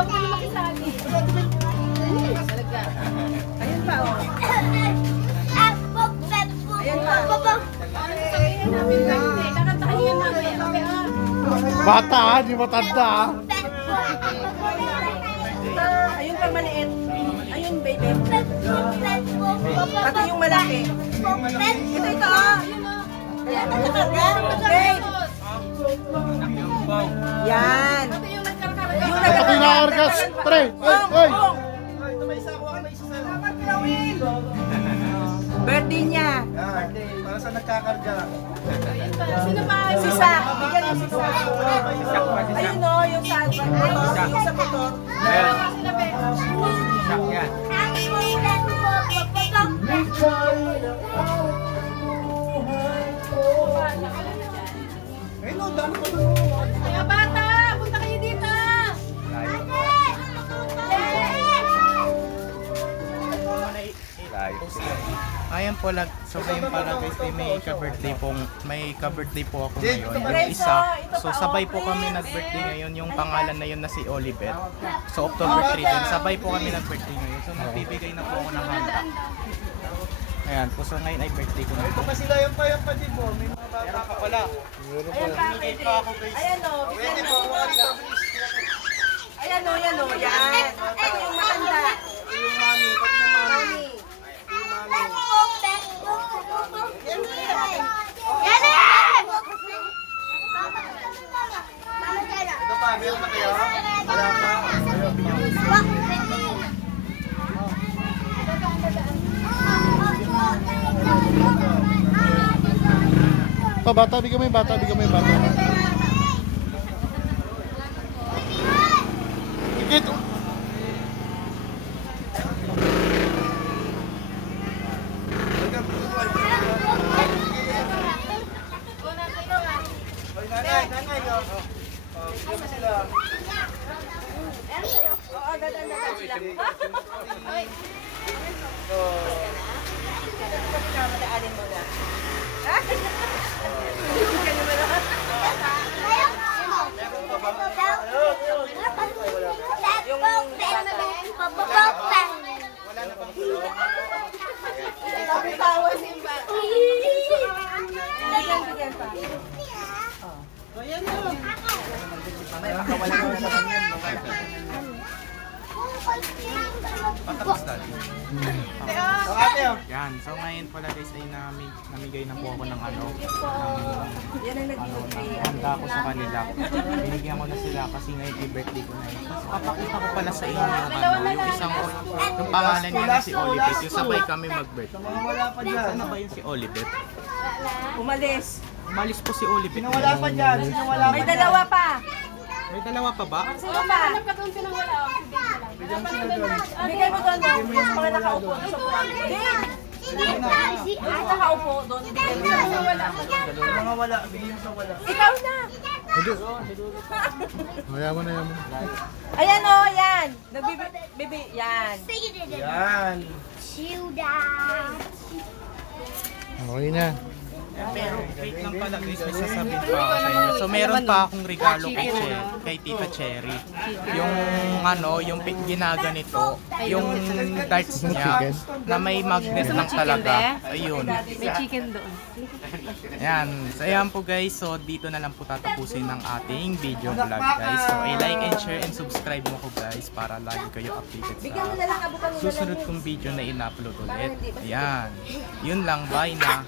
Ayaw ko na makisali. Ayun pa, oh. Ayun pa. Sabihin namin birthday. Kakantahin yan namin. Bata, di matanda. Ayun pang maliit. Ayun, baby. Pati yung malaki. Ito, oh. Ayun, oh. Okay. Yan. Yung Pati na orgas. Tre. Oy. Birthday niya. Para sa nagkakarga. Sino ba? Si Sak. Bigyan niyo si Sak. Ayun o, yung sa motor. Yung sa motor. Ayan. Sak yan. Ayun o, dami ko na. Mga bata, punta kayo dito. Ayan po lang, so ngayon pala guys, may ka-birthday po ako ngayon, yung isa. So sabay po kami nag-birthday ngayon, yung pangalan na yun na si Oliver. So October 3 din, sabay po kami nag-birthday ngayon. So nagbibigay na po ako ng handa. Ayan po, so ngayon ay birthday ko na. Ito pa sila yung pa-din mo. May mga bata pa pala. Ayan pa, ayan o. Pwede po ako alita. Ayan o, yan o, yan. Pati yung matanda. Yung mami, pati yung mami. Ito pa, meron na kayo? Wala pa. Ito, bata, bigyan mo yung bata, bigyan mo yung bata. Ikit! Nanay, oh. Bigyan mo sila. Oo, dadan sila. Madaanin mo na. Patapos natin. Yan, so ngayon pala guys ay namigay na po ako ng handa ko sa kanila. Binigyan ko na sila kasi ngayon ay birthday ko na yun. So papakita ko pala sa inyo yung isang, yung pangalan niya na si Oliver. Yung sabay kami mag-birthday. Wala pa dyan. Ano ba yun si Oliver? Umalis. Umalis po si Oliver. Wala pa dyan. Wala pa May dyan. dalawa pa. May dalawa pa ba? Sino pa? Bigay mo doon. Yung mga nakaupo. Yung nakaupo doon. Bigay mo doon. Mga wala. Bigyan mo sa wala. Ikaw na. Ayaw mo na yan. Ayan o, yan. Bibi, yan. Yan. Okay na. Pero wait lang pala guys, may sasabihin pa ako sa inyo. So meron pa akong regalo kay Tita Cherry. Yung yung ginaganito, yung darts niya na may magnet lang talaga. Ayun. May chicken doon. Ayan. So ayan po guys, so dito na lang po tatapusin ng ating video vlog guys. So i-like and share and subscribe mo ko guys para lagi kayo updated sa susunod kong video na in-upload ulit. Ayan. Yun lang, bye na.